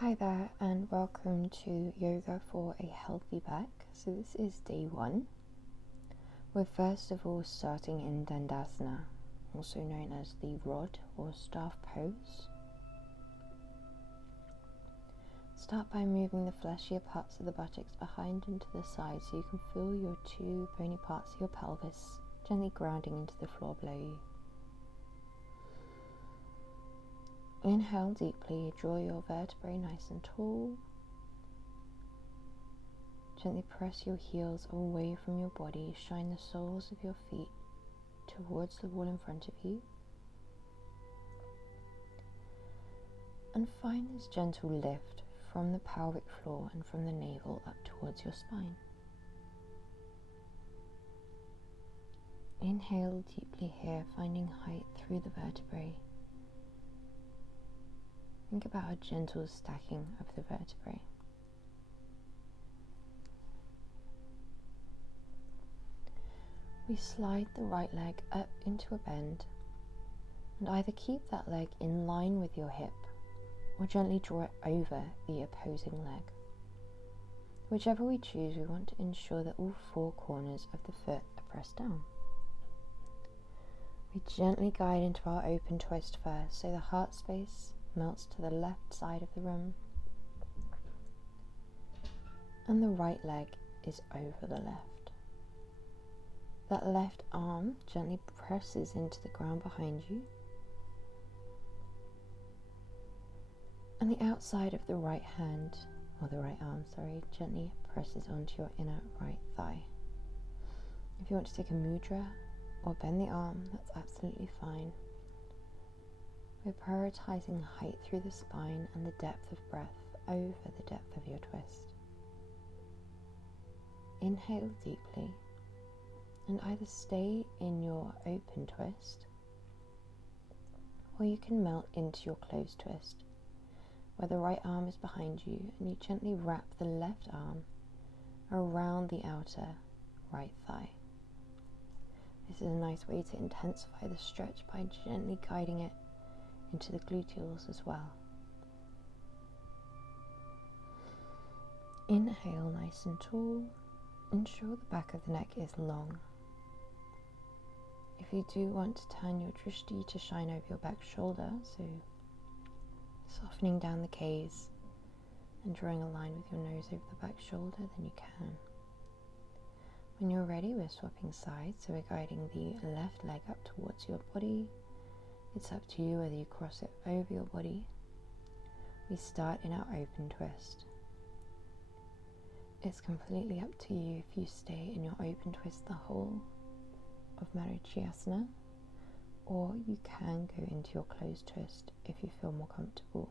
Hi there and welcome to Yoga for a Healthy Back. So this is day 1. We're first of all starting in Dandasana, also known as the rod or staff pose. Start by moving the fleshier parts of the buttocks behind and to the side so you can feel your two bony parts of your pelvis gently grounding into the floor below you. Inhale deeply, draw your vertebrae nice and tall. Gently press your heels away from your body, shine the soles of your feet towards the wall in front of you. And find this gentle lift from the pelvic floor and from the navel up towards your spine. Inhale deeply here, finding height through the vertebrae. Think about a gentle stacking of the vertebrae. We slide the right leg up into a bend and either keep that leg in line with your hip or gently draw it over the opposing leg. Whichever we choose, we want to ensure that all four corners of the foot are pressed down. We gently guide into our open twist first, so the heart space melts to the left side of the room and the right leg is over the left. That left arm gently presses into the ground behind you and the outside of the right hand, or the right arm, gently presses onto your inner right thigh. If you want to take a mudra or bend the arm, that's absolutely fine. We're prioritizing height through the spine and the depth of breath over the depth of your twist. Inhale deeply and either stay in your open twist or you can melt into your closed twist, where the right arm is behind you and you gently wrap the left arm around the outer right thigh. This is a nice way to intensify the stretch by gently guiding it into the gluteals as well. Inhale nice and tall. Ensure the back of the neck is long. If you do want to turn your drishti to shine over your back shoulder, so softening down the gaze and drawing a line with your nose over the back shoulder, then you can. When you're ready, we're swapping sides, so we're guiding the left leg up towards your body. It's up to you whether you cross it over your body. We start in our open twist. It's completely up to you if you stay in your open twist the whole of Marichyasana, or you can go into your closed twist if you feel more comfortable.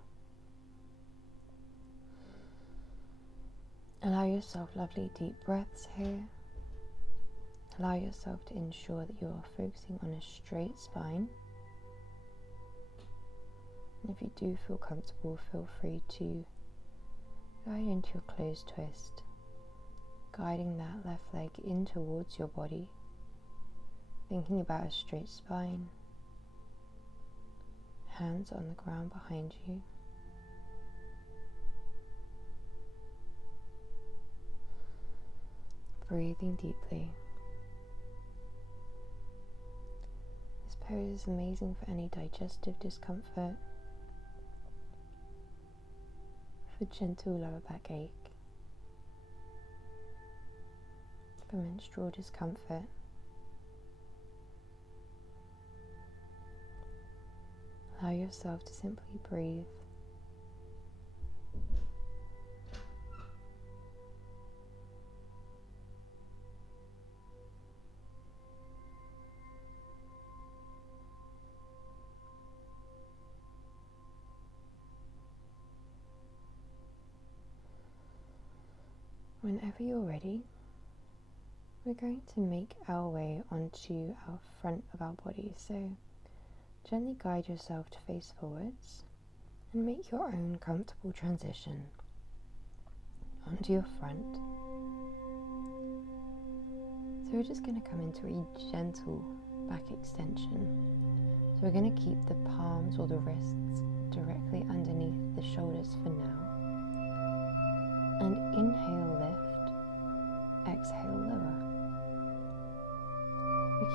Allow yourself lovely deep breaths here. Allow yourself to ensure that you are focusing on a straight spine. And if you do feel comfortable, feel free to guide into your closed twist, guiding that left leg in towards your body, thinking about a straight spine, hands on the ground behind you. Breathing deeply. This pose is amazing for any digestive discomfort, for gentle lower back ache, for menstrual discomfort. Allow yourself to simply breathe. Whenever you're ready, we're going to make our way onto our front of our body. So gently guide yourself to face forwards and make your own comfortable transition onto your front. So we're just going to come into a gentle back extension. So we're going to keep the palms or the wrists directly underneath the shoulders for now.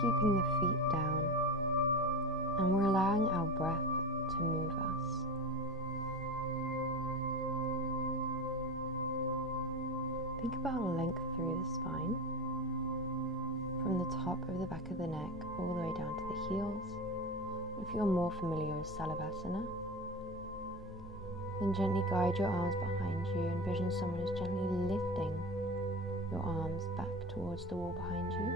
keeping the feet down, and we're allowing our breath to move us. Think about length through the spine, from the top of the back of the neck all the way down to the heels. If you're more familiar with Salavasana, then gently guide your arms behind you. Envision someone is gently lifting your arms back towards the wall behind you.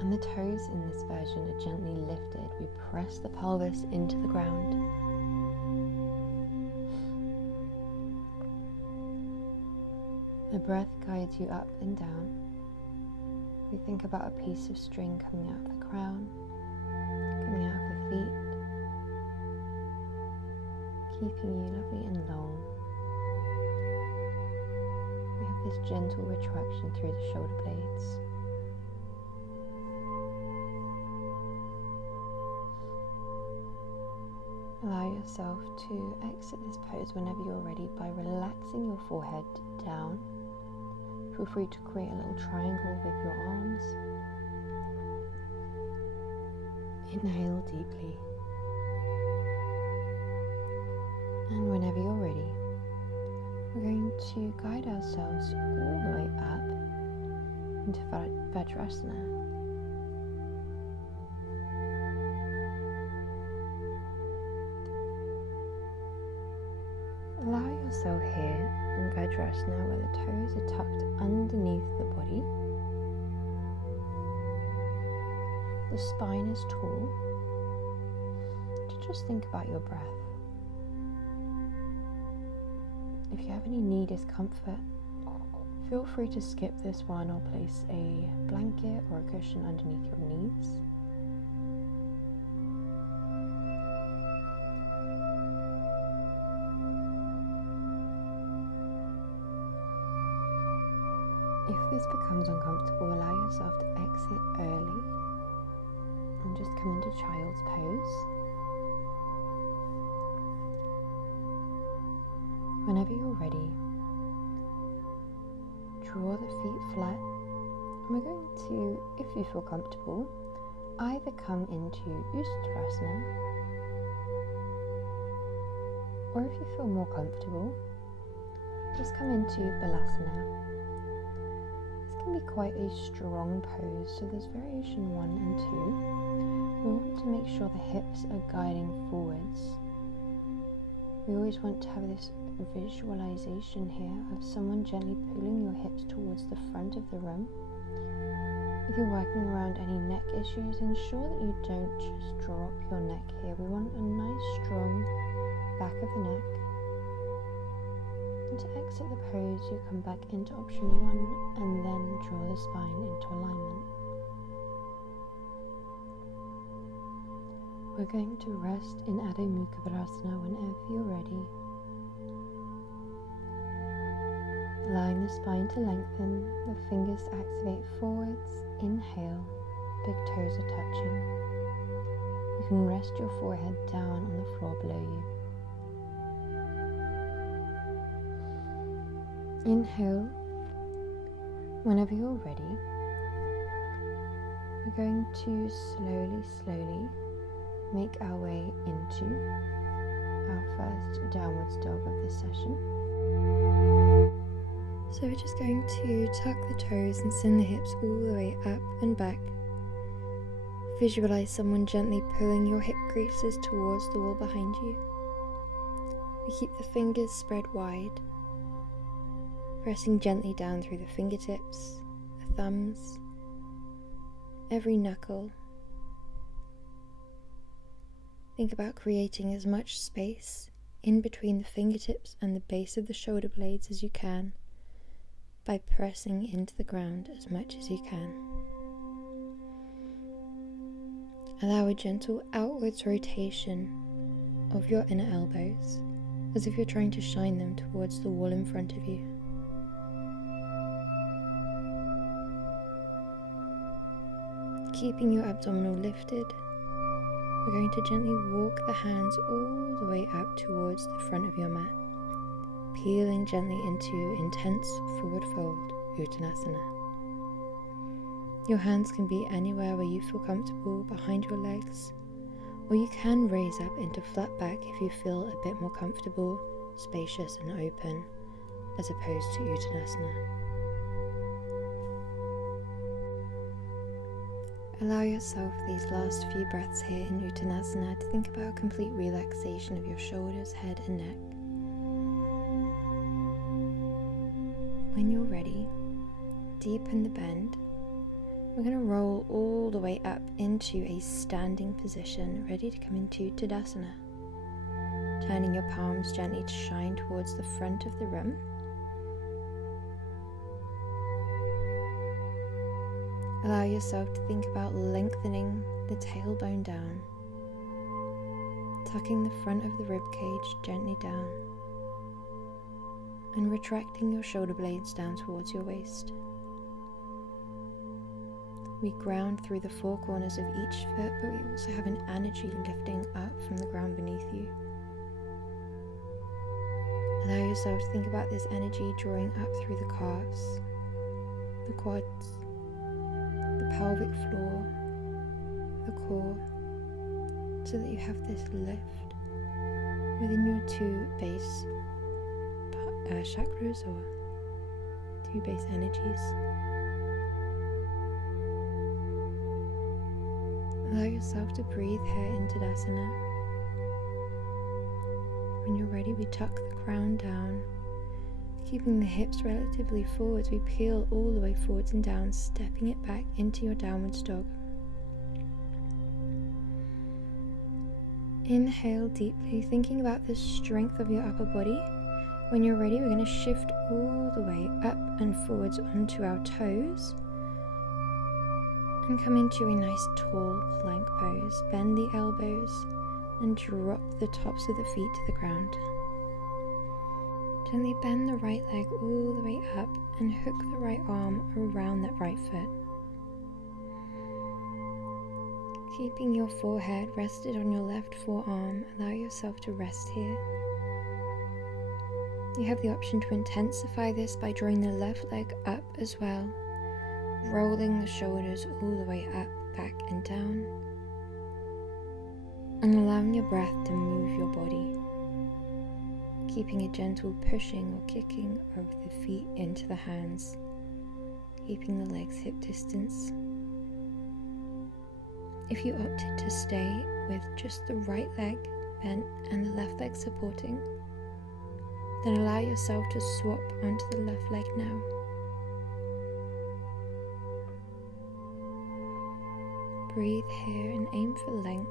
And the toes in this version are gently lifted. We press the pelvis into the ground. The breath guides you up and down. We think about a piece of string coming out of the crown, coming out of the feet, keeping you lovely and long. We have this gentle retraction through the shoulder blades. Allow yourself to exit this pose whenever you're ready by relaxing your forehead down. Feel free to create a little triangle with your arms. Inhale deeply. And whenever you're ready, we're going to guide ourselves all the way up into Vajrasana. Allow yourself here in Vajrasana where the toes are tucked underneath the body. The spine is tall. To just think about your breath. If you have any knee discomfort, feel free to skip this one or place a blanket or a cushion underneath your knees. If this becomes uncomfortable, allow yourself to exit early and just come into child's pose. Whenever you're ready, draw the feet flat, and we're going to, if you feel comfortable, either come into Uttanasana, or if you feel more comfortable, just come into Balasana. Be quite a strong pose, so there's variation 1 and 2. We want to make sure the hips are guiding forwards. We always want to have this visualization here of someone gently pulling your hips towards the front of the room. If you're working around any neck issues, ensure that you don't just drop your neck here. We want a nice strong back of the neck. And to exit the pose, you come back into option 1 and then draw the spine into alignment. We're going to rest in Adho Mukha Virasana whenever you're ready. Allowing the spine to lengthen, the fingers activate forwards. Inhale, big toes are touching. You can rest your forehead down on the floor below you. Inhale. Whenever you're ready, we're going to slowly make our way into our first downwards dog of this session. So we're just going to tuck the toes and send the hips all the way up and back. Visualize someone gently pulling your hip creases towards the wall behind you. We keep the fingers spread wide, pressing gently down through the fingertips, the thumbs, every knuckle. Think about creating as much space in between the fingertips and the base of the shoulder blades as you can by pressing into the ground as much as you can. Allow a gentle outwards rotation of your inner elbows as if you're trying to shine them towards the wall in front of you. Keeping your abdominal lifted, we're going to gently walk the hands all the way up towards the front of your mat, peeling gently into intense forward fold, Uttanasana. Your hands can be anywhere where you feel comfortable, behind your legs, or you can raise up into flat back if you feel a bit more comfortable, spacious and open, as opposed to Uttanasana. Allow yourself these last few breaths here in Uttanasana to think about complete relaxation of your shoulders, head and neck. When you're ready, deepen the bend. We're going to roll all the way up into a standing position, ready to come into Tadasana. Turning your palms gently to shine towards the front of the room. Allow yourself to think about lengthening the tailbone down, tucking the front of the ribcage gently down, and retracting your shoulder blades down towards your waist. We ground through the four corners of each foot, but we also have an energy lifting up from the ground beneath you. Allow yourself to think about this energy drawing up through the calves, the quads, the pelvic floor, the core, so that you have this lift within your two base chakras or two base energies. Allow yourself to breathe here in Tadasana. When you're ready, we tuck the crown down, keeping the hips relatively forwards. We peel all the way forwards and down, stepping it back into your downwards dog. Inhale deeply, thinking about the strength of your upper body. When you're ready, we're going to shift all the way up and forwards onto our toes and come into a nice tall plank pose. Bend the elbows and drop the tops of the feet to the ground. Gently bend the right leg all the way up and hook the right arm around that right foot. Keeping your forehead rested on your left forearm, allow yourself to rest here. You have the option to intensify this by drawing the left leg up as well, rolling the shoulders all the way up, back and down, and allowing your breath to move your body. Keeping a gentle pushing or kicking of the feet into the hands, keeping the legs hip distance. If you opted to stay with just the right leg bent and the left leg supporting, then allow yourself to swap onto the left leg now. Breathe here and aim for length.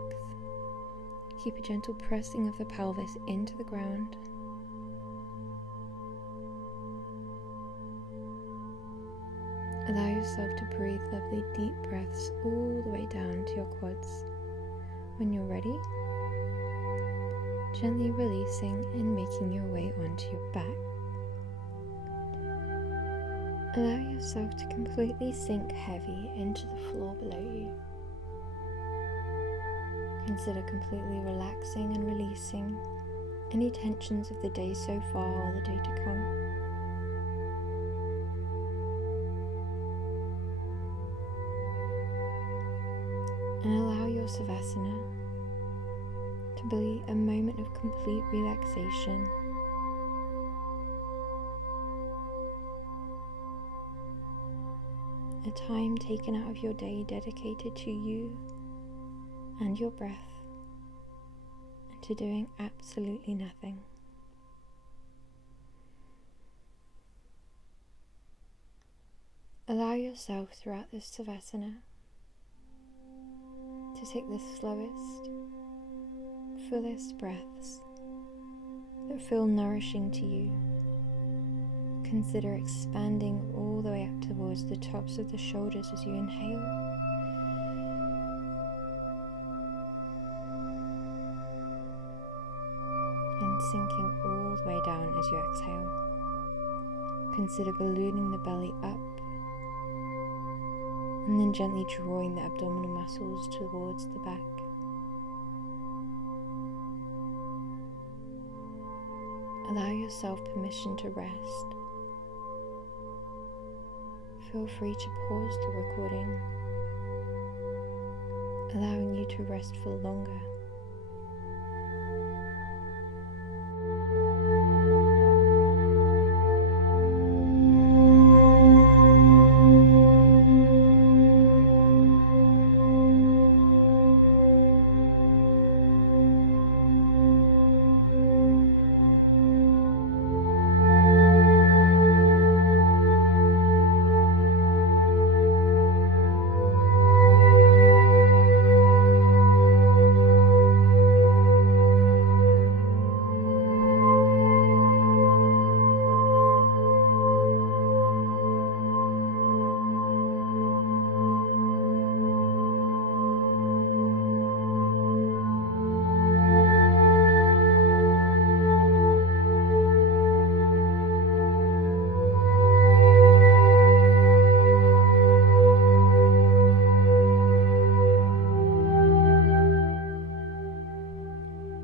Keep a gentle pressing of the pelvis into the ground. Allow yourself to breathe lovely deep breaths all the way down to your quads. When you're ready, gently releasing and making your way onto your back. Allow yourself to completely sink heavy into the floor below you. Consider completely relaxing and releasing any tensions of the day so far or the day to come. And allow your Savasana to be a moment of complete relaxation. A time taken out of your day dedicated to you and your breath, and to doing absolutely nothing. Allow yourself throughout this Savasana to take the slowest, fullest breaths that feel nourishing to you. Consider expanding all the way up towards the tops of the shoulders as you inhale. And sinking all the way down as you exhale. Consider ballooning the belly up and then gently drawing the abdominal muscles towards the back. Allow yourself permission to rest. feel free to pause the recording, allowing you to rest for longer.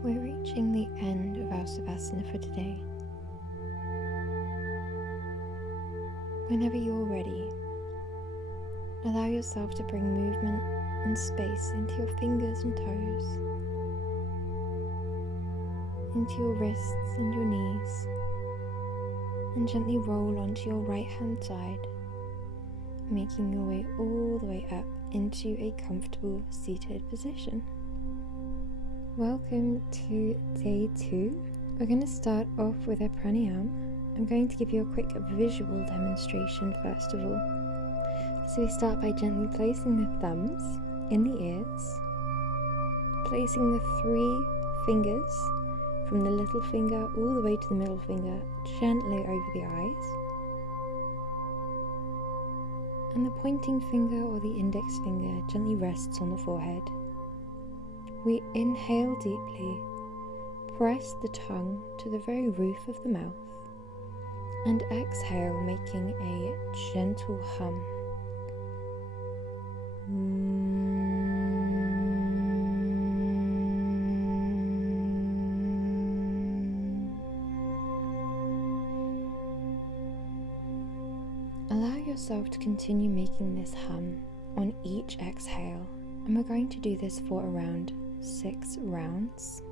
We're reaching the end of our Savasana for today. Whenever you're ready, allow yourself to bring movement and space into your fingers and toes, into your wrists and your knees, and gently roll onto your right hand side, making your way all the way up into a comfortable seated position. Welcome to day 2. We're going to start off with a pranayama. I'm going to give you a quick visual demonstration first of all. So we start by gently placing the thumbs in the ears, placing the 3 fingers from the little finger all the way to the middle finger gently over the eyes, and the pointing finger or the index finger gently rests on the forehead. We inhale deeply, press the tongue to the very roof of the mouth, and exhale, making a gentle hum. Allow yourself to continue making this hum on each exhale, and we're going to do this for around 6 rounds.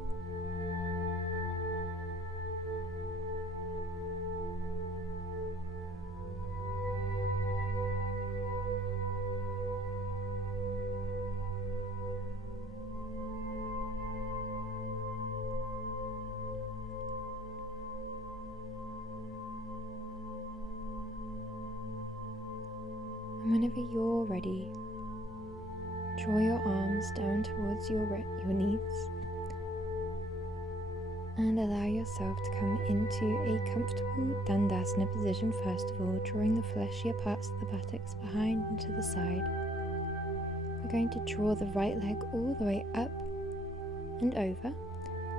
And whenever you're ready, draw your arms down towards your knees and allow yourself to come into a comfortable Dandasana position first of all, drawing the fleshier parts of the buttocks behind and to the side. We're going to draw the right leg all the way up and over,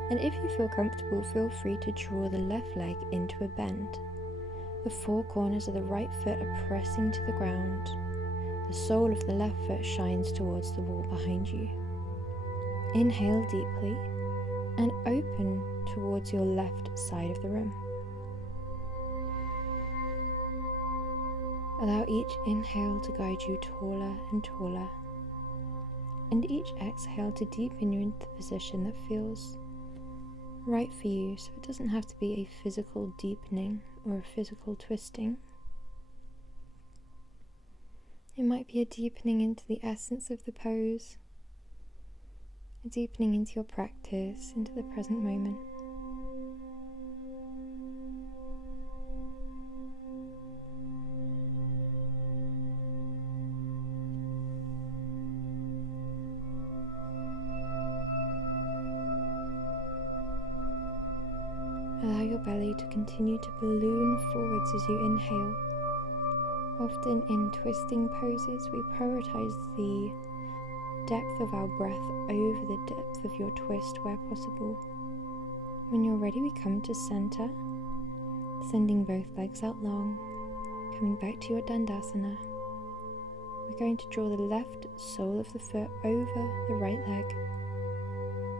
and if you feel comfortable, feel free to draw the left leg into a bend. The 4 corners of the right foot are pressing to the ground. The sole of the left foot shines towards the wall behind you. Inhale deeply and open towards your left side of the room. Allow each inhale to guide you taller and taller, and each exhale to deepen you into the position that feels right for you, so it doesn't have to be a physical deepening or a physical twisting. It might be a deepening into the essence of the pose, a deepening into your practice, into the present moment. Allow your belly to continue to balloon forwards as you inhale. Often in twisting poses, we prioritize the depth of our breath over the depth of your twist where possible. When you're ready, we come to center, sending both legs out long, coming back to your Dandasana. We're going to draw the left sole of the foot over the right leg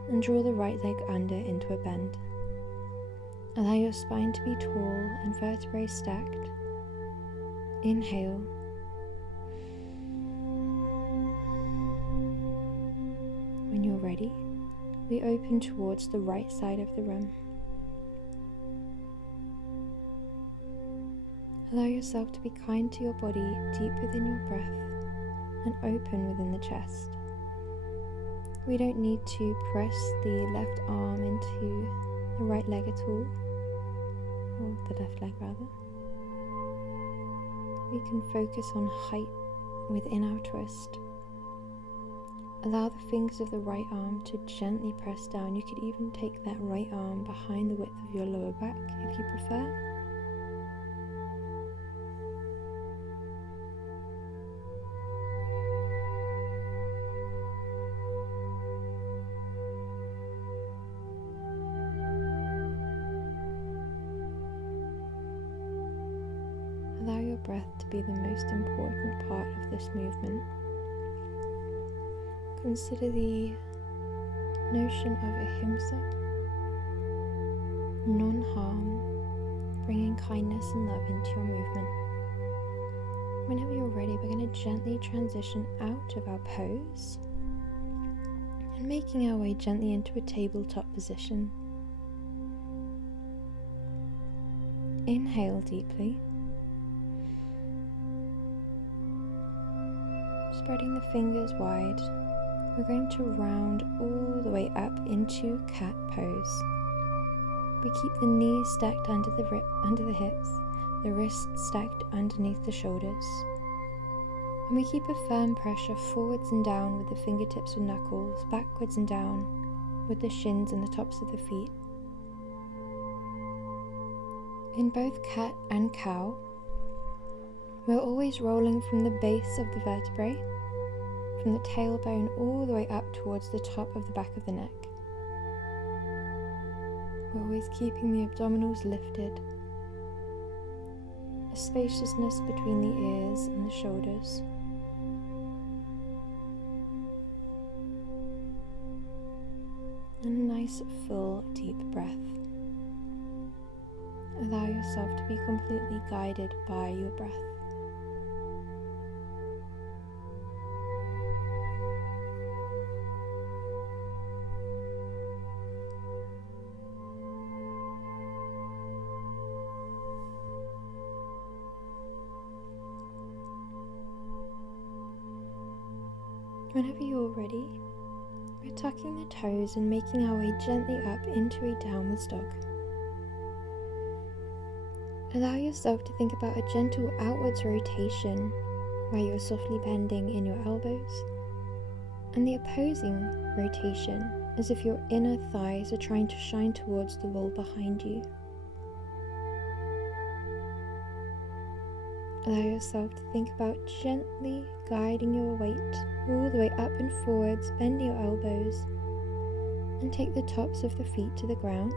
and draw the right leg under into a bend. Allow your spine to be tall and vertebrae stacked. Inhale, ready, we open towards the right side of the room. Allow yourself to be kind to your body deep within your breath and open within the chest. We don't need to press the left arm into the right leg at all, or the left leg rather. We can focus on height within our twist. Allow the fingers of the right arm to gently press down. You could even take that right arm behind the width of your lower back if you prefer. Allow your breath to be the most important part of this movement. Consider the notion of ahimsa, non-harm, bringing kindness and love into your movement. Whenever you're ready, we're going to gently transition out of our pose and making our way gently into a tabletop position. Inhale deeply. Spreading the fingers wide, we're going to round all the way up into cat pose. We keep the knees stacked under the hips, the wrists stacked underneath the shoulders. And we keep a firm pressure forwards and down with the fingertips and knuckles, backwards and down with the shins and the tops of the feet. In both cat and cow, we're always rolling from the base of the vertebrae, from the tailbone all the way up towards the top of the back of the neck. We're always keeping the abdominals lifted, a spaciousness between the ears and the shoulders. And a nice full deep breath. Allow yourself to be completely guided by your breath. Whenever you're ready, we're tucking the toes and making our way gently up into a downwards dog. Allow yourself to think about a gentle outwards rotation where you're softly bending in your elbows, and the opposing rotation as if your inner thighs are trying to shine towards the wall behind you. Allow yourself to think about gently guiding your weight all the way up and forwards, bend your elbows, and take the tops of the feet to the ground.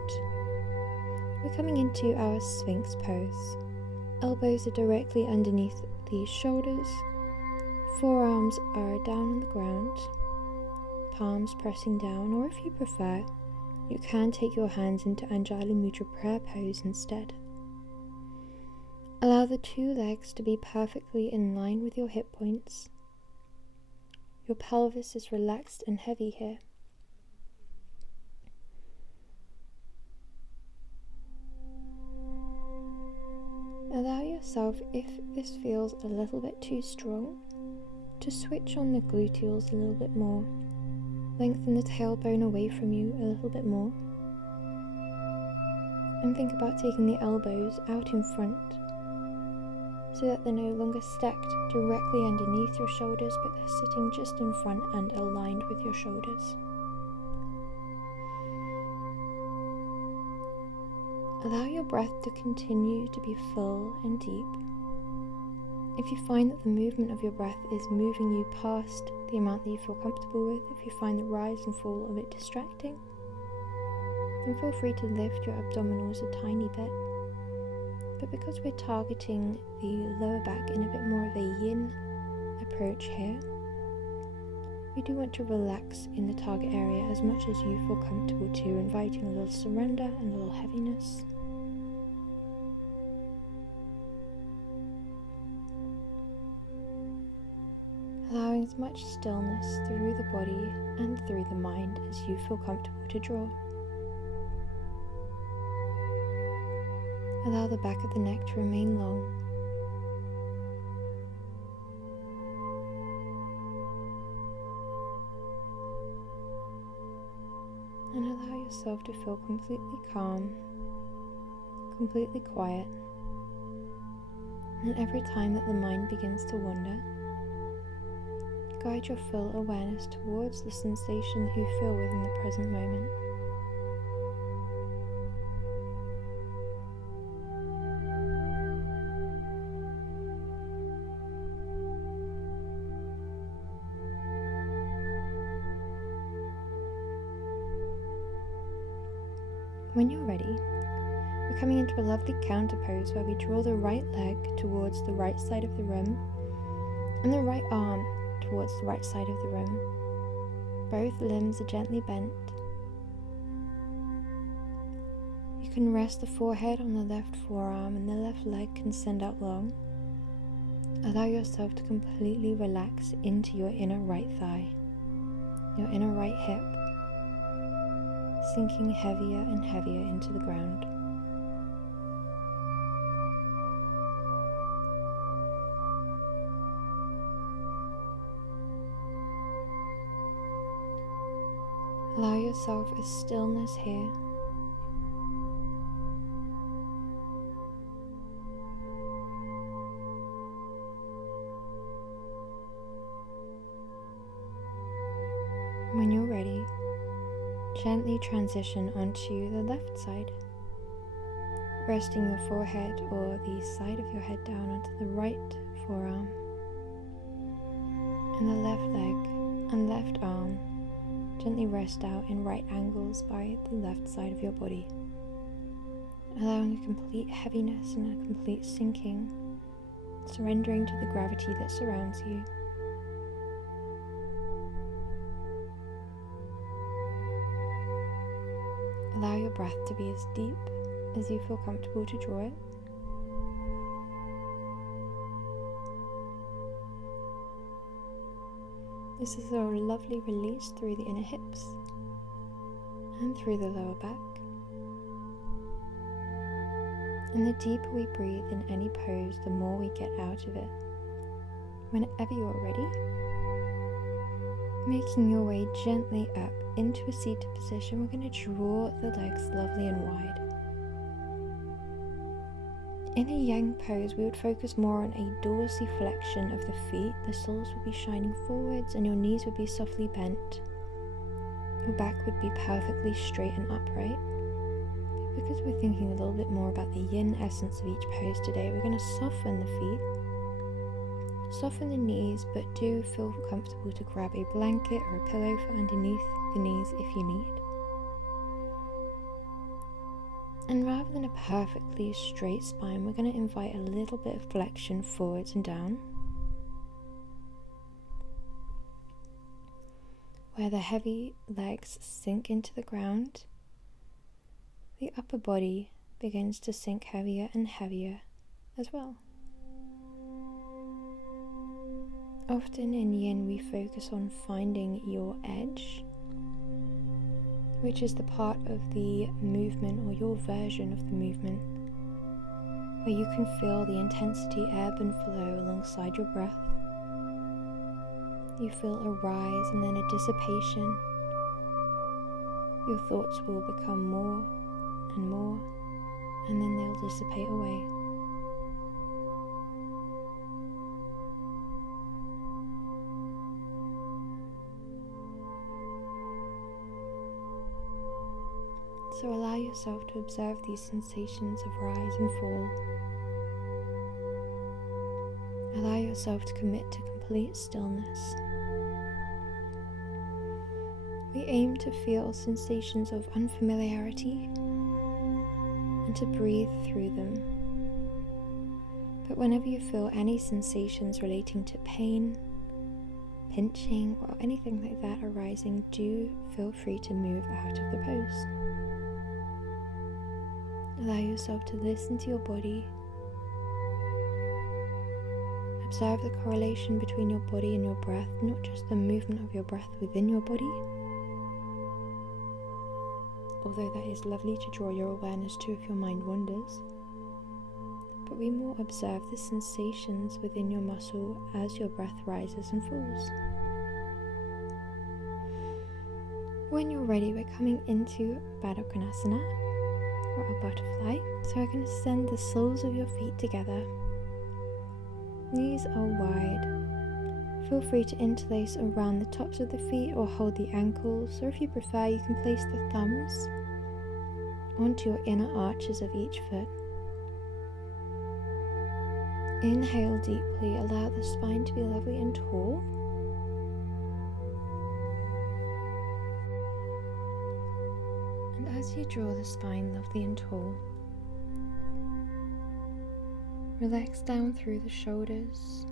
We're coming into our Sphinx pose. Elbows are directly underneath the shoulders, forearms are down on the ground, palms pressing down, or if you prefer, you can take your hands into Anjali Mudra prayer pose instead. Allow the two legs to be perfectly in line with your hip points. Your pelvis is relaxed and heavy here. Allow yourself, if this feels a little bit too strong, to switch on the gluteals a little bit more. Lengthen the tailbone away from you a little bit more. And think about taking the elbows out in front, so that they're no longer stacked directly underneath your shoulders, but they're sitting just in front and aligned with your shoulders. Allow your breath to continue to be full and deep. If you find that the movement of your breath is moving you past the amount that you feel comfortable with, if you find the rise and fall a bit distracting, then feel free to lift your abdominals a tiny bit. But because we're targeting the lower back in a bit more of a yin approach here, we do want to relax in the target area as much as you feel comfortable to, inviting a little surrender and a little heaviness. Allowing as much stillness through the body and through the mind as you feel comfortable to draw. Allow the back of the neck to remain long. And allow yourself to feel completely calm, completely quiet. And every time that the mind begins to wander, guide your full awareness towards the sensation that you feel within the present moment. When you're ready, we're coming into a lovely counter pose where we draw the right leg towards the right side of the room and the right arm towards the right side of the room. Both limbs are gently bent. You can rest the forehead on the left forearm and the left leg can send out long. Allow yourself to completely relax into your inner right thigh, your inner right hip, sinking heavier and heavier into the ground. Allow yourself a stillness here. When you're ready, gently transition onto the left side, resting your forehead or the side of your head down onto the right forearm, and the left leg and left arm gently rest out in right angles by the left side of your body, allowing a complete heaviness and a complete sinking, surrendering to the gravity that surrounds you. Allow your breath to be as deep as you feel comfortable to draw it. This is a lovely release through the inner hips and through the lower back. And the deeper we breathe in any pose, the more we get out of it. Whenever you're ready, making your way gently up into a seated position, we're going to draw the legs lovely and wide. In a yang pose, we would focus more on a dorsiflexion of the feet. The soles would be shining forwards and your knees would be softly bent. Your back would be perfectly straight and upright. But because we're thinking a little bit more about the yin essence of each pose today, we're going to soften the feet, soften the knees, but do feel comfortable to grab a blanket or a pillow for underneath the knees if you need. And rather than a perfectly straight spine, we're going to invite a little bit of flexion forwards and down, where the heavy legs sink into the ground, the upper body begins to sink heavier and heavier as well. Often in yin we focus on finding your edge, which is the part of the movement or your version of the movement where you can feel the intensity ebb and flow alongside your breath. You feel a rise and then a dissipation. Your thoughts will become more and more, and then they'll dissipate away. So allow yourself to observe these sensations of rise and fall. Allow yourself to commit to complete stillness. We aim to feel sensations of unfamiliarity and to breathe through them. But whenever you feel any sensations relating to pain, pinching, or anything like that arising, do feel free to move out of the pose. Allow yourself to listen to your body, observe the correlation between your body and your breath, not just the movement of your breath within your body, although that is lovely to draw your awareness to if your mind wanders, but we more observe the sensations within your muscle as your breath rises and falls. When you're ready, we're coming into Baddha Konasana, or our butterfly. So we're going to send the soles of your feet together. Knees are wide. Feel free to interlace around the tops of the feet or hold the ankles, or if you prefer, you can place the thumbs onto your inner arches of each foot. Inhale deeply, allow the spine to be lovely and tall. And as you draw the spine lovely and tall, relax down through the shoulders,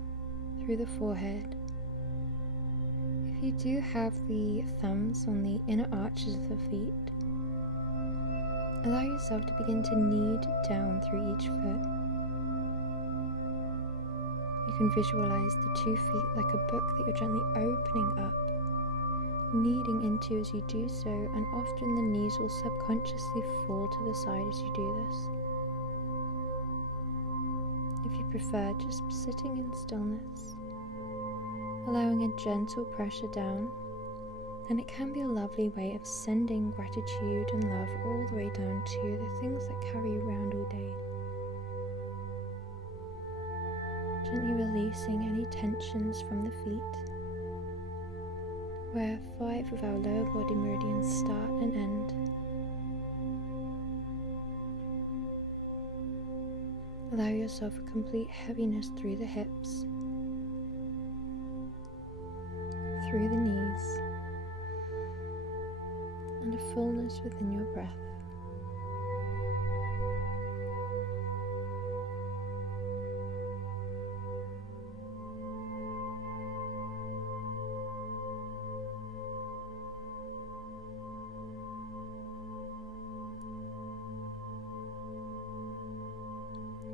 through the forehead. If you do have the thumbs on the inner arches of the feet, allow yourself to begin to knead down through each foot. You can visualize the 2 feet like a book that you're gently opening up, kneading into as you do so, and often the knees will subconsciously fall to the side as you do this. If you prefer, just sitting in stillness, allowing a gentle pressure down, and it can be a lovely way of sending gratitude and love all the way down to the things that carry you around all day. Gently releasing any tensions from the feet, where 5 of our lower body meridians start and end. Allow yourself a complete heaviness through the hips, through the knees, and a fullness within your breath.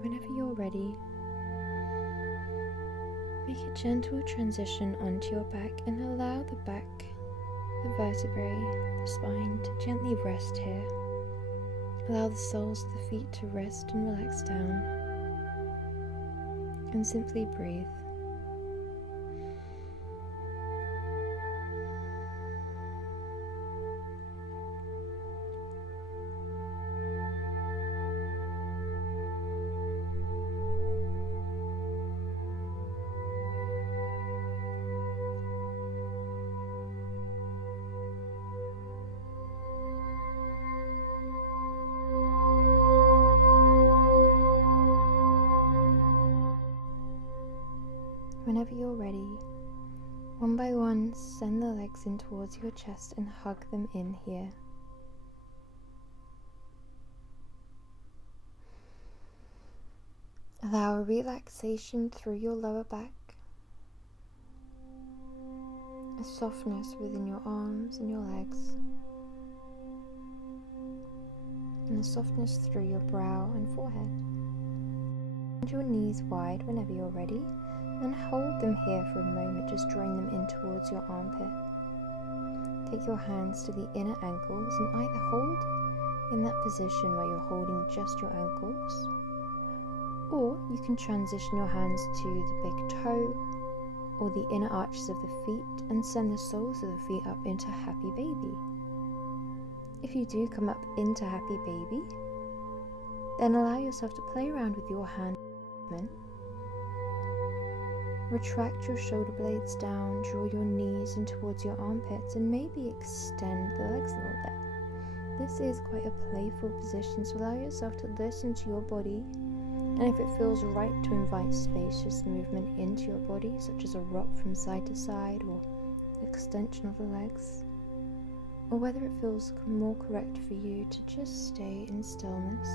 Whenever you're ready, make a gentle transition onto your back and allow the back, the vertebrae, the spine to gently rest here. Allow the soles of the feet to rest and relax down, and simply breathe. Whenever you're ready, one by one, send the legs in towards your chest and hug them in here. Allow a relaxation through your lower back, a softness within your arms and your legs, and a softness through your brow and forehead. Bend your knees wide whenever you're ready, and hold them here for a moment, just drawing them in towards your armpit. Take your hands to the inner ankles and either hold in that position where you're holding just your ankles, or you can transition your hands to the big toe or the inner arches of the feet and send the soles of the feet up into Happy Baby. If you do come up into Happy Baby, then allow yourself to play around with your hand. Retract your shoulder blades down, draw your knees in towards your armpits, and maybe extend the legs a little bit. This is quite a playful position, so allow yourself to listen to your body, and if it feels right to invite spacious movement into your body, such as a rock from side to side or extension of the legs, or whether it feels more correct for you to just stay in stillness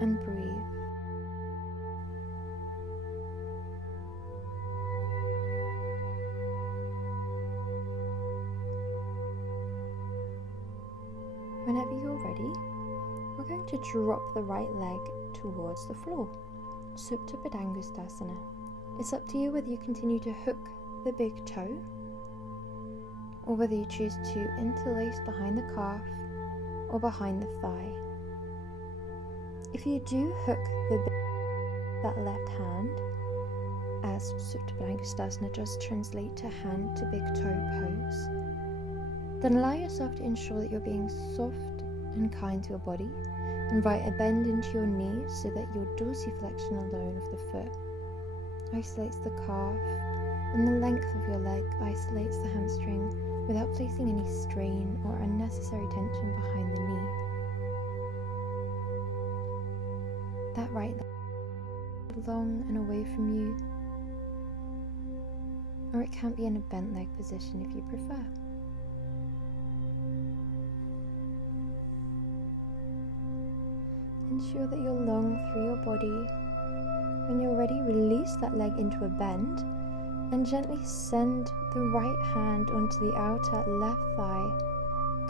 and breathe. Whenever you're ready, we're going to drop the right leg towards the floor, Supta Padangusthasana, It's up to you whether you continue to hook the big toe or whether you choose to interlace behind the calf or behind the thigh. If you do hook that left hand, as Supta Padangusthasana does translate to hand to big toe pose, then allow yourself to ensure that you're being soft and kind to your body. Invite a bend into your knees so that your dorsiflexion alone of the foot isolates the calf, and the length of your leg isolates the hamstring without placing any strain or unnecessary tension behind the knee. That right leg long and away from you, or it can be in a bent leg position if you prefer. Ensure that you're long through your body. When you're ready, release that leg into a bend and gently send the right hand onto the outer left thigh,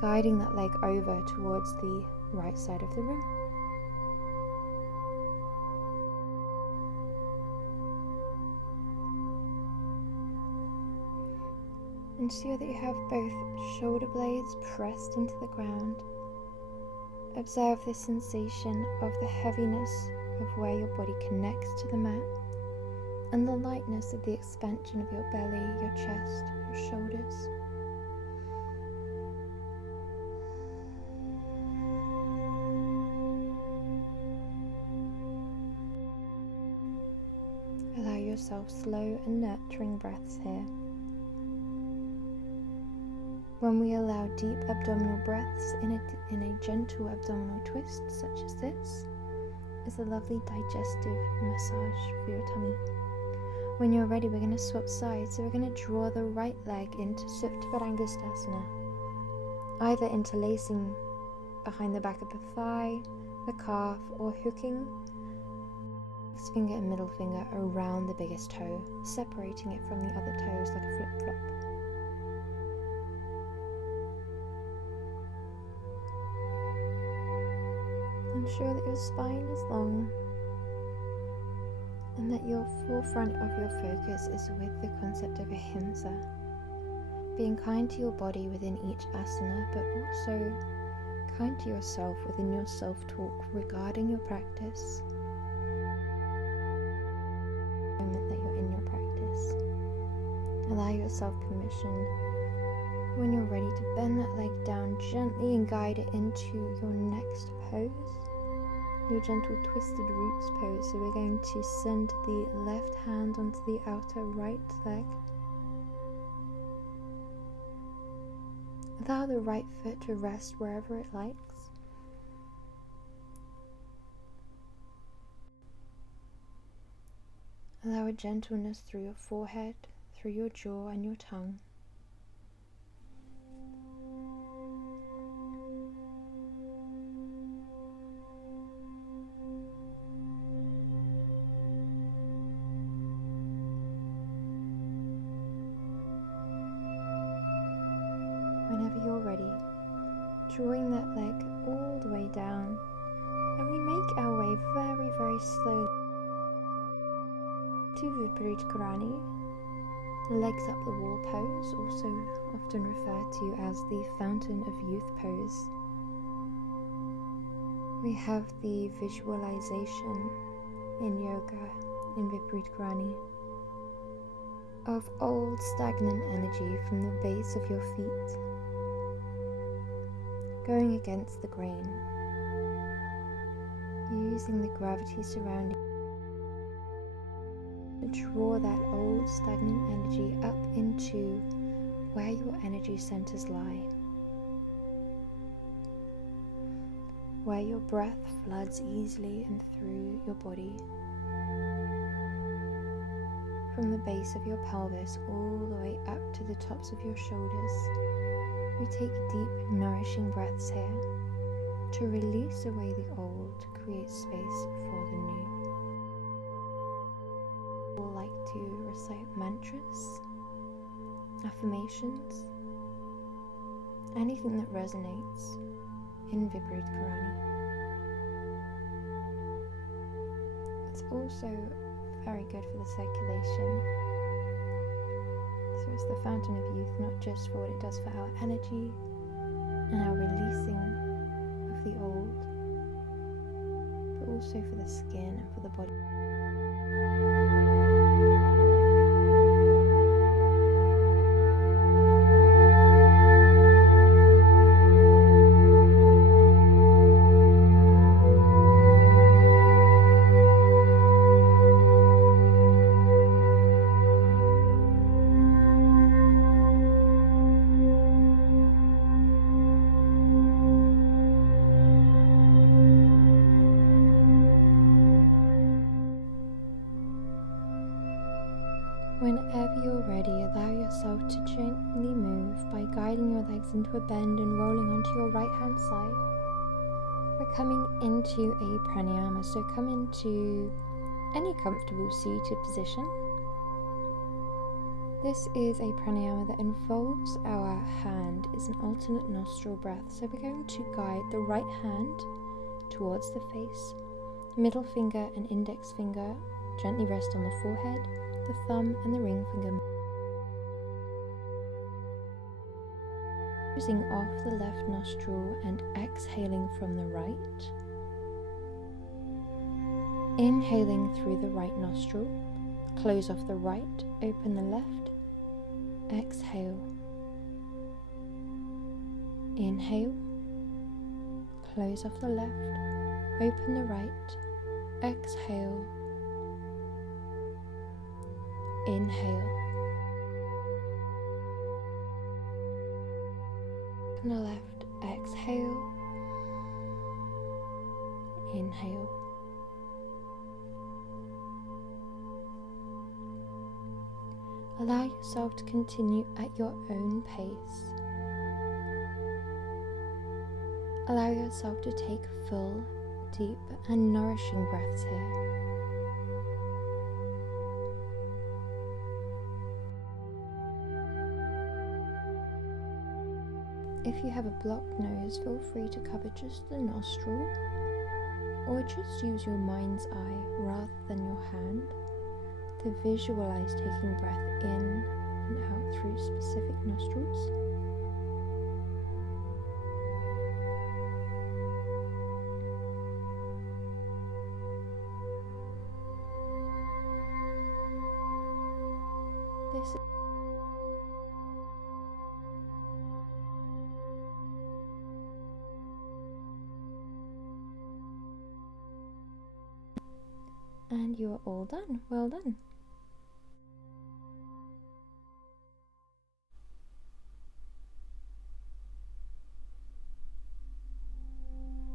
guiding that leg over towards the right side of the room. Ensure that you have both shoulder blades pressed into the ground. Observe the sensation of the heaviness of where your body connects to the mat and the lightness of the expansion of your belly, your chest, your shoulders. Allow yourself slow and nurturing breaths here. When we allow deep abdominal breaths in a gentle abdominal twist such as this, it's a lovely digestive massage for your tummy. When you're ready, we're going to swap sides. So we're going to draw the right leg into Supta Padangusthasana, either interlacing behind the back of the thigh, the calf, or hooking finger and middle finger around the biggest toe, separating it from the other toes like a flip-flop. Ensure that your spine is long and that your forefront of your focus is with the concept of ahimsa, being kind to your body within each asana, but also kind to yourself within your self-talk regarding your practice, the moment that you're in your practice. Allow yourself permission when you're ready to bend that leg down gently and guide it into your next pose, your gentle twisted roots pose. So we're going to send the left hand onto the outer right leg. Allow the right foot to rest wherever it likes. Allow a gentleness through your forehead, through your jaw and your tongue. Whenever you're ready, drawing that leg all the way down, and we make our way very, very slowly to Viparita Karani, legs up the wall pose, also often referred to as the fountain of youth pose. We have the visualization in yoga, in Viparita Karani, of old stagnant energy from the base of your feet going against the grain, using the gravity surrounding to draw that old stagnant energy up into where your energy centers lie, where your breath floods easily and through your body, from the base of your pelvis all the way up to the tops of your shoulders. We take deep, nourishing breaths here to release away the old, to create space for the new. We like to recite mantras, affirmations, anything that resonates in Viparita Karani. It's also very good for the circulation. So it's the fountain of youth, not just for what it does for our energy and our releasing of the old, but also for the skin and for the body. Whenever you're ready, allow yourself to gently move by guiding your legs into a bend and rolling onto your right hand side. We're coming into a pranayama, so come into any comfortable seated position. This is a pranayama that involves our hand. It's an alternate nostril breath, so we're going to guide the right hand towards the face. Middle finger and index finger gently rest on the forehead. The thumb and the ring finger closing off the left nostril and exhaling from the right. Inhaling through the right nostril, close off the right, open the left, exhale. Inhale, close off the left, open the right, exhale. Inhale. Open the left, exhale. Inhale. Allow yourself to continue at your own pace. Allow yourself to take full, deep, and nourishing breaths here. If you have a blocked nose, feel free to cover just the nostril, or just use your mind's eye rather than your hand to visualize taking breath in and out through specific nostrils. This and you are all done. Well done.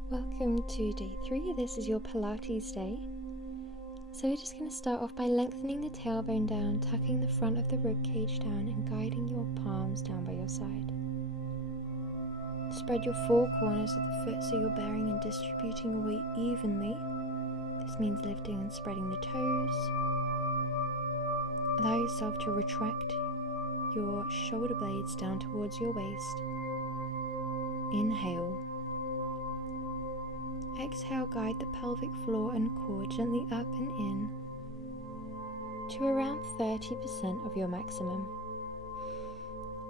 Welcome to day 3. This is your Pilates day. So we're just going to start off by lengthening the tailbone down, tucking the front of the ribcage down and guiding your palms down by your side. Spread your four corners of the foot so you're bearing and distributing your weight evenly. This means lifting and spreading the toes. Allow yourself to retract your shoulder blades down towards your waist. Inhale. Exhale, guide the pelvic floor and core gently up and in to around 30% of your maximum.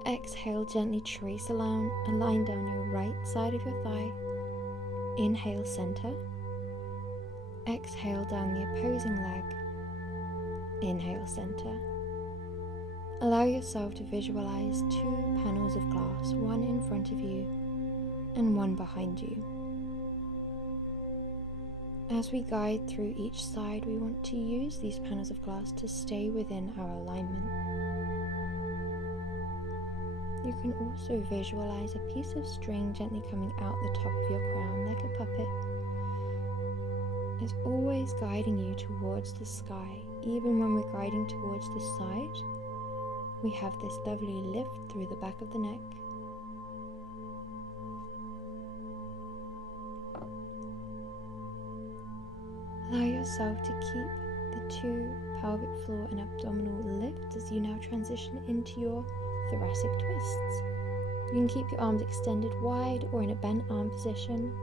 Exhale, gently trace a line down your right side of your thigh. Inhale, center. Exhale down the opposing leg. Inhale, center. Allow yourself to visualize 2 panels of glass, one in front of you and one behind you. As we guide through each side, we want to use these panels of glass to stay within our alignment. You can also visualize a piece of string gently coming out the top of your crown like a puppet. It's always guiding you towards the sky. Even when we're guiding towards the side, we have this lovely lift through the back of the neck. Allow yourself to keep the 2 pelvic floor and abdominal lifts as you now transition into your thoracic twists. You can keep your arms extended wide or in a bent arm position,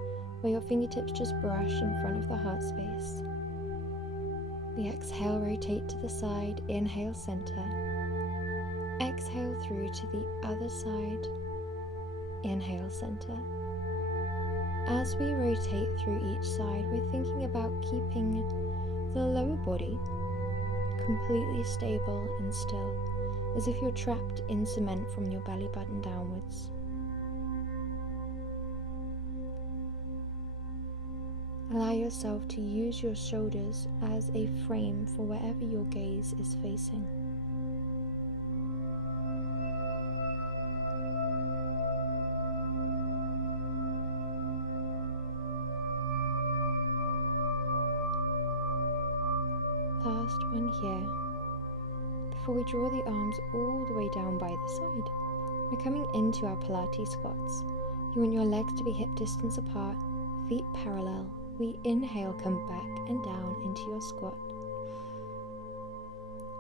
where your fingertips just brush in front of the heart space. We exhale, rotate to the side, inhale, center. Exhale through to the other side, inhale, center. As we rotate through each side, we're thinking about keeping the lower body completely stable and still, as if you're trapped in cement from your belly button downwards. Allow yourself to use your shoulders as a frame for wherever your gaze is facing. Last one here. Before we draw the arms all the way down by the side, we're coming into our Pilates squats. You want your legs to be hip distance apart, feet parallel. We inhale, come back and down into your squat.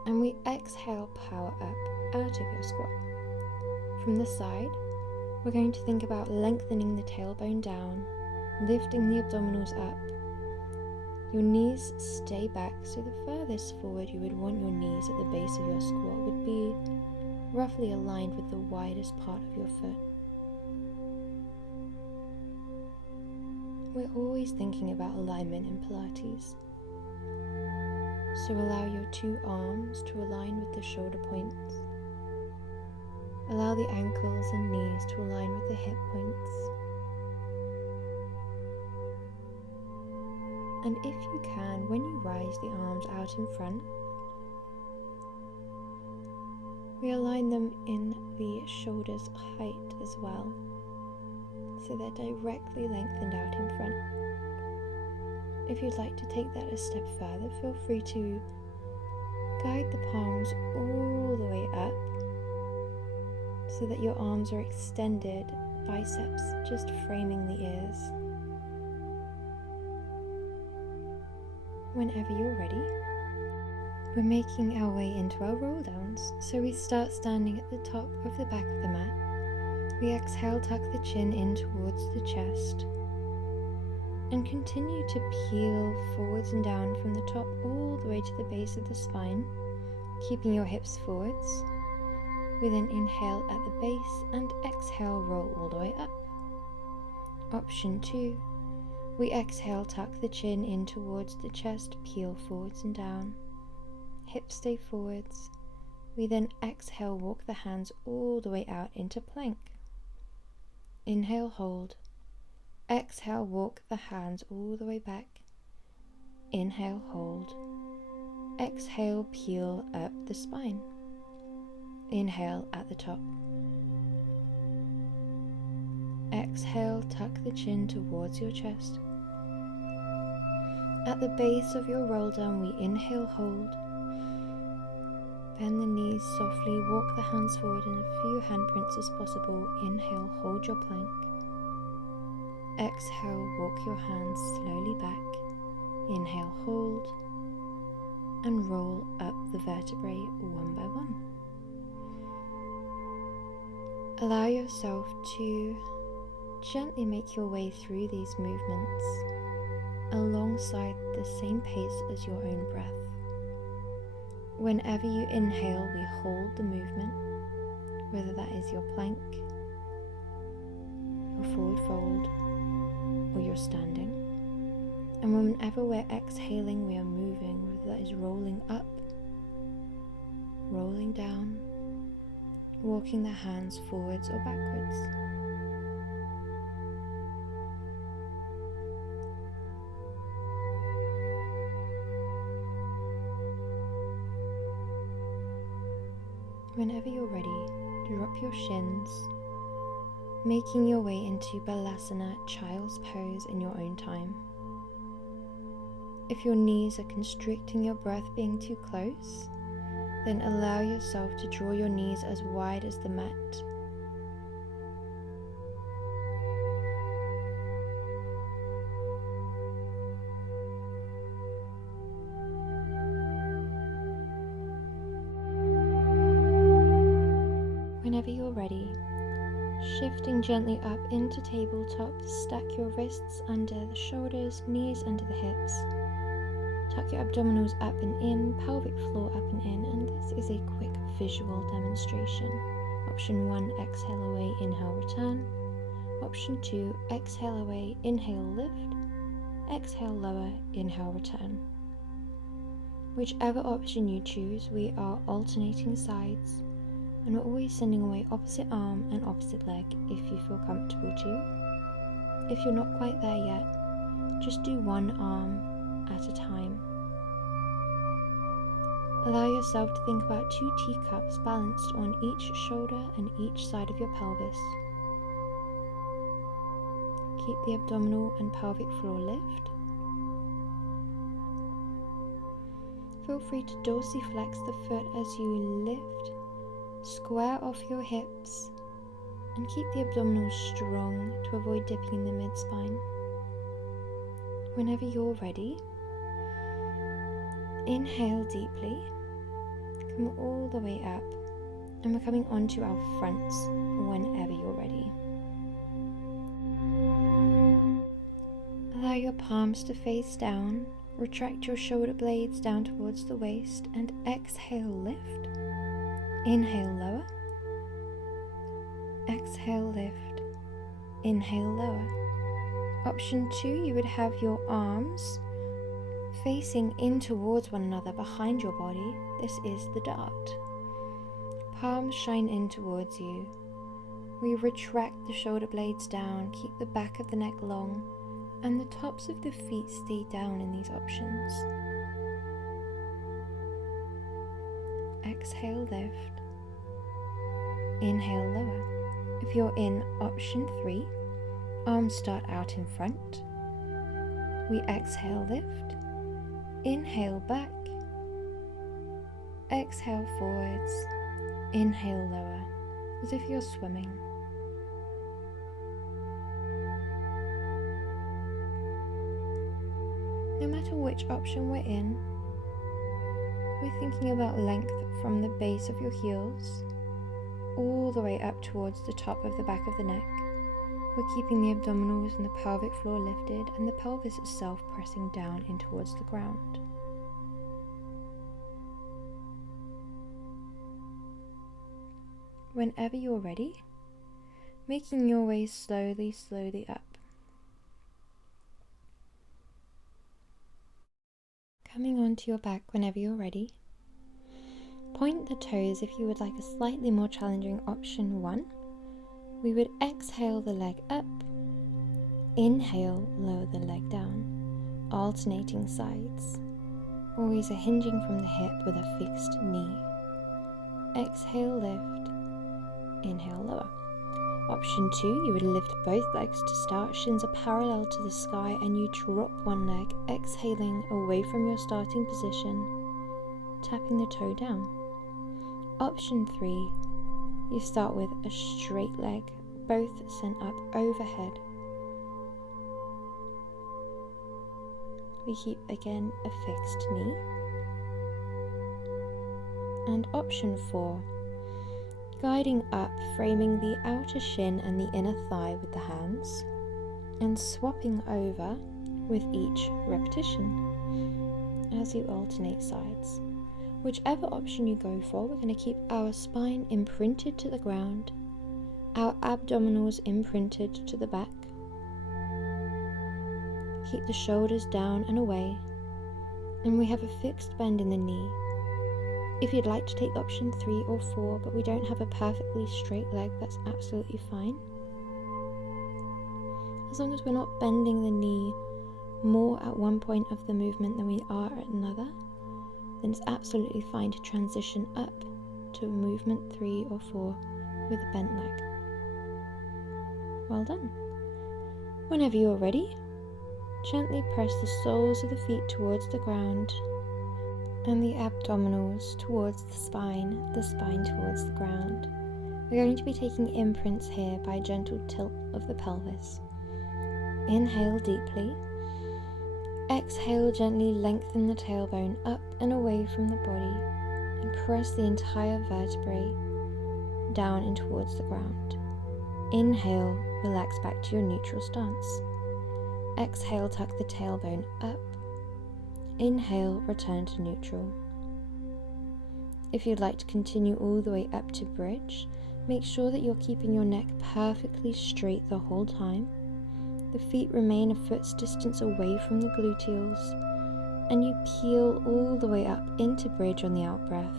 And we exhale, power up out of your squat. From the side, we're going to think about lengthening the tailbone down, lifting the abdominals up. Your knees stay back, so the furthest forward you would want your knees at the base of your squat would be roughly aligned with the widest part of your foot. We're always thinking about alignment in Pilates. So allow your two arms to align with the shoulder points. Allow the ankles and knees to align with the hip points. And if you can, when you rise the arms out in front, we align them in the shoulders height as well, so they're directly lengthened out in front. If you'd like to take that a step further, feel free to guide the palms all the way up so that your arms are extended, biceps just framing the ears. Whenever you're ready, we're making our way into our roll downs. So we start standing at the top of the back of the mat. We exhale, tuck the chin in towards the chest, and continue to peel forwards and down from the top all the way to the base of the spine, keeping your hips forwards. We then inhale at the base and exhale, roll all the way up. Option 2. We exhale, tuck the chin in towards the chest, peel forwards and down. Hips stay forwards. We then exhale, walk the hands all the way out into plank. Inhale, hold. Exhale, walk the hands all the way back. Inhale, hold. Exhale, peel up the spine. Inhale at the top. Exhale, tuck the chin towards your chest. At the base of your roll down, we inhale, hold. Bend the knees softly, walk the hands forward in a few handprints as possible. Inhale, hold your plank. Exhale, walk your hands slowly back. Inhale, hold. And roll up the vertebrae one by one. Allow yourself to gently make your way through these movements alongside the same pace as your own breath. Whenever you inhale, we hold the movement, whether that is your plank, your forward fold, or your standing. And whenever we're exhaling, we are moving, whether that is rolling up, rolling down, walking the hands forwards or backwards. Whenever you're ready, drop your shins, making your way into Balasana, child's pose in your own time. If your knees are constricting your breath being too close, then allow yourself to draw your knees as wide as the mat. Whenever you're ready, shifting gently up into tabletop, stack your wrists under the shoulders, knees under the hips. Tuck your abdominals up and in, pelvic floor up and in, and this is a quick visual demonstration. Option 1, exhale away, inhale, return. Option 2, exhale away, inhale, lift. Exhale, lower, inhale, return. Whichever option you choose, we are alternating sides, and we're always sending away opposite arm and opposite leg if you feel comfortable to. If you're not quite there yet, just do one arm at a time. Allow yourself to think about 2 teacups balanced on each shoulder and each side of your pelvis. Keep the abdominal and pelvic floor lift. Feel free to dorsiflex the foot as you lift, square off your hips, and keep the abdominals strong to avoid dipping in the mid-spine. Whenever you're ready, inhale deeply, come all the way up, and we're coming onto our fronts whenever you're ready. Allow your palms to face down, retract your shoulder blades down towards the waist, and exhale, lift. Inhale, lower. Exhale, lift. Inhale, lower. Option 2, you would have your arms facing in towards one another behind your body. This is the dart. Palms shine in towards you. We retract the shoulder blades down, keep the back of the neck long, and the tops of the feet stay down in these options. Exhale, lift. Inhale, lower. If you're in option 3, arms start out in front. We exhale, lift. Inhale, back. Exhale, forwards. Inhale, lower, as if you're swimming. No matter which option we're in, we're thinking about length from the base of your heels all the way up towards the top of the back of the neck. We're keeping the abdominals and the pelvic floor lifted and the pelvis itself pressing down in towards the ground. Whenever you're ready, making your way slowly up. Coming onto your back whenever you're ready. Point the toes if you would like a slightly more challenging option 1. We would exhale the leg up, inhale, lower the leg down, alternating sides. Always a hinging from the hip with a fixed knee. Exhale, lift, inhale, lower. Option 2, you would lift both legs to start, shins are parallel to the sky, and you drop one leg, exhaling away from your starting position, tapping the toe down. Option 3, you start with a straight leg, both sent up overhead. We keep again a fixed knee. And option 4, guiding up, framing the outer shin and the inner thigh with the hands, and swapping over with each repetition as you alternate sides. Whichever option you go for, we're going to keep our spine imprinted to the ground, our abdominals imprinted to the back. Keep the shoulders down and away, and we have a fixed bend in the knee. If you'd like to take option 3 or 4, but we don't have a perfectly straight leg, that's absolutely fine. As long as we're not bending the knee more at one point of the movement than we are at another, then it's absolutely fine to transition up to movement 3 or 4 with a bent leg. Well done. Whenever you're ready, gently press the soles of the feet towards the ground and the abdominals towards the spine towards the ground. We're going to be taking imprints here by a gentle tilt of the pelvis. Inhale deeply. Exhale, gently lengthen the tailbone up and away from the body and press the entire vertebrae down and towards the ground. Inhale, relax back to your neutral stance. Exhale, tuck the tailbone up Inhale, return to neutral. If you'd like to continue all the way up to bridge, make sure that you're keeping your neck perfectly straight the whole time. The feet remain a foot's distance away from the gluteals, and you peel all the way up into bridge on the out breath.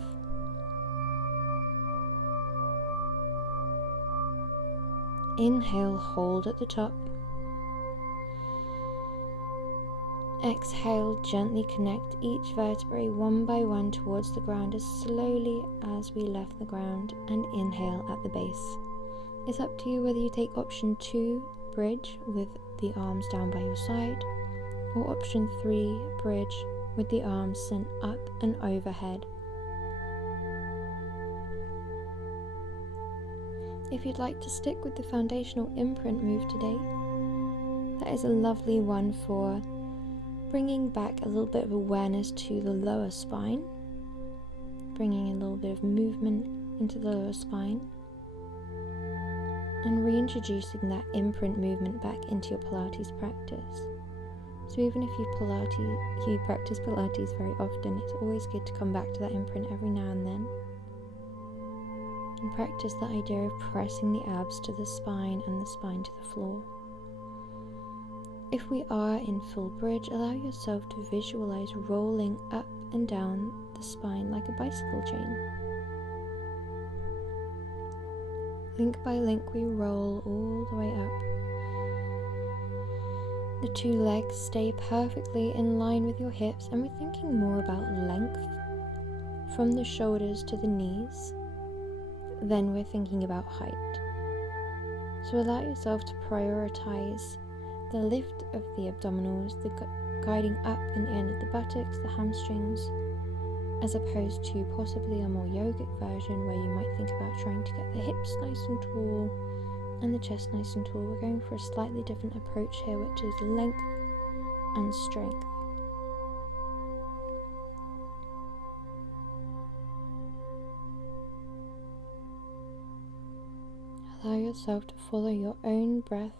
Inhale, hold at the top. Exhale, gently connect each vertebrae one by one towards the ground as slowly as we left the ground, and inhale at the base. It's up to you whether you take option 2, bridge, with the arms down by your side, or option 3, bridge, with the arms sent up and overhead. If you'd like to stick with the foundational imprint move today, that is a lovely one for bringing back a little bit of awareness to the lower spine, bringing a little bit of movement into the lower spine, and reintroducing that imprint movement back into your Pilates practice. So even if you practice Pilates very often, it's always good to come back to that imprint every now and then, and practice the idea of pressing the abs to the spine and the spine to the floor. If we are in full bridge, allow yourself to visualize rolling up and down the spine like a bicycle chain. Link by link, we roll all the way up. The two legs stay perfectly in line with your hips, and we're thinking more about length from the shoulders to the knees. Then we're thinking about height. So allow yourself to prioritize the lift of the abdominals, the guiding up and in of the buttocks, the hamstrings, as opposed to possibly a more yogic version where you might think about trying to get the hips nice and tall and the chest nice and tall. We're going for a slightly different approach here, which is length and strength. Allow yourself to follow your own breath.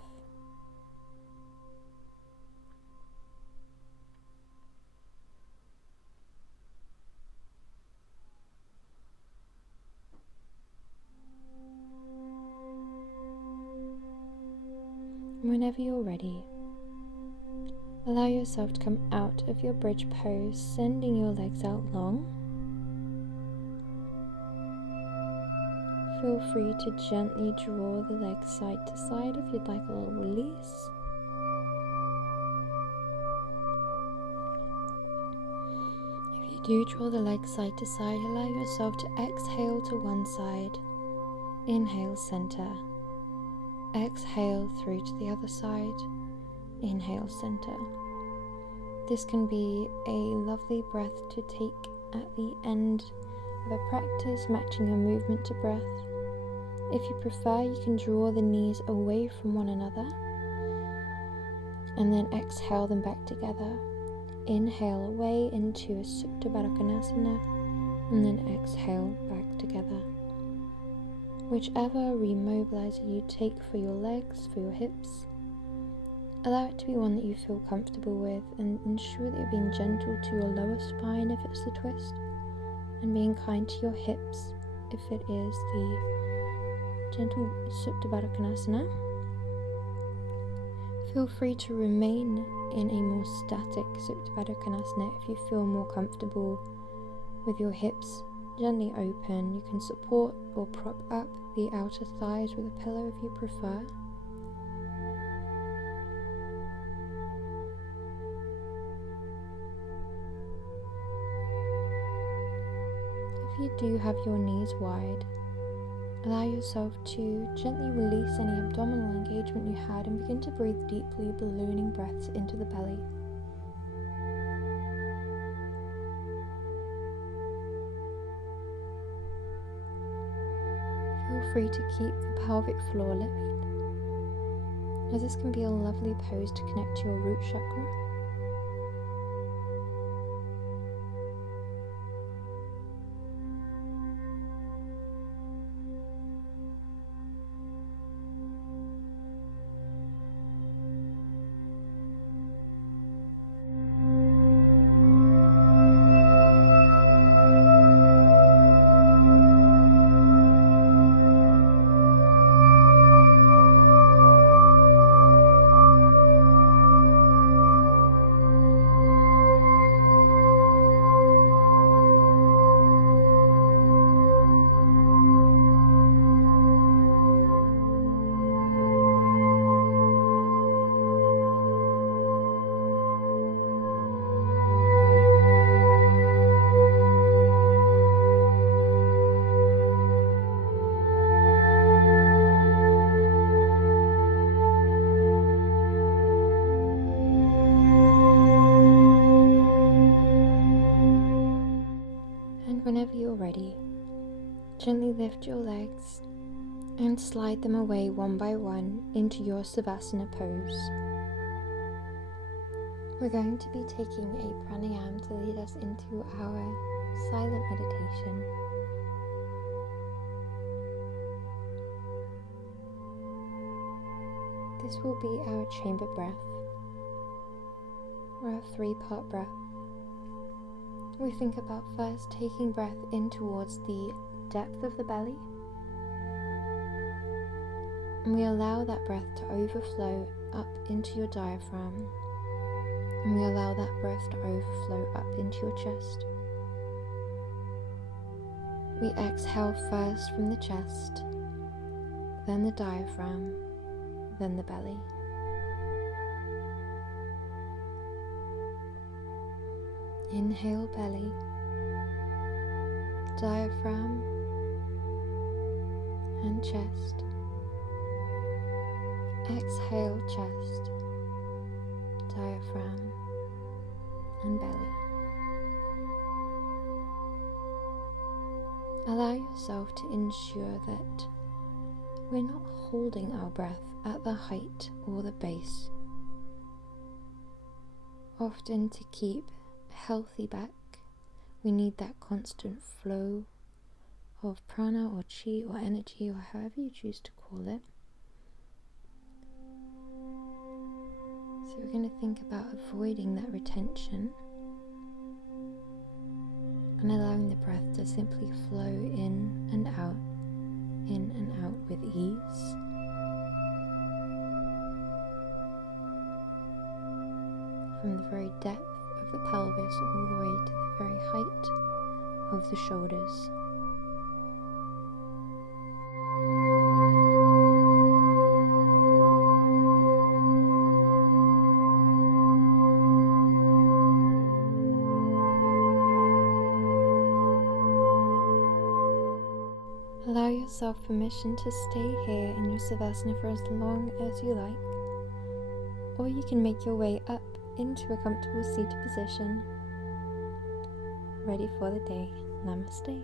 Whenever you're ready, allow yourself to come out of your bridge pose, sending your legs out long. Feel free to gently draw the legs side to side if you'd like a little release. If you do draw the legs side to side, allow yourself to exhale to one side, inhale center. Exhale through to the other side, inhale center. This can be a lovely breath to take at the end of a practice, matching your movement to breath. If you prefer, you can draw the knees away from one another and then exhale them back together. Inhale away into a Supta Baddha Konasana and then exhale back together. Whichever remobilizer you take for your legs, for your hips, allow it to be one that you feel comfortable with, and ensure that you're being gentle to your lower spine if it's the twist, and being kind to your hips if it is the gentle Supta Baddha Konasana. Feel free to remain in a more static Supta Baddha Konasana if you feel more comfortable with your hips gently open. You can support or prop up the outer thighs with a pillow if you prefer. If you do have your knees wide, allow yourself to gently release any abdominal engagement you had and begin to breathe deeply, ballooning breaths into the belly. Feel free to keep the pelvic floor lift, as this can be a lovely pose to connect to your root chakra. Whenever you're ready, gently lift your legs and slide them away one by one into your Savasana pose. We're going to be taking a pranayama to lead us into our silent meditation. This will be our chamber breath, or our 3-part breath. We think about first taking breath in towards the depth of the belly, and we allow that breath to overflow up into your diaphragm, and we allow that breath to overflow up into your chest. We exhale first from the chest, then the diaphragm, then the belly. Inhale belly, diaphragm and chest. Exhale chest, diaphragm and belly. Allow yourself to ensure that we're not holding our breath at the height or the base. Often, to keep a healthy back, we need that constant flow of prana or chi or energy, or however you choose to call it. So we're going to think about avoiding that retention and allowing the breath to simply flow in and out with ease. From the very depth of the pelvis all the way to the very height of the shoulders. Allow yourself permission to stay here in your Savasana for as long as you like, or you can make your way up into a comfortable seated position. Ready for the day. Namaste.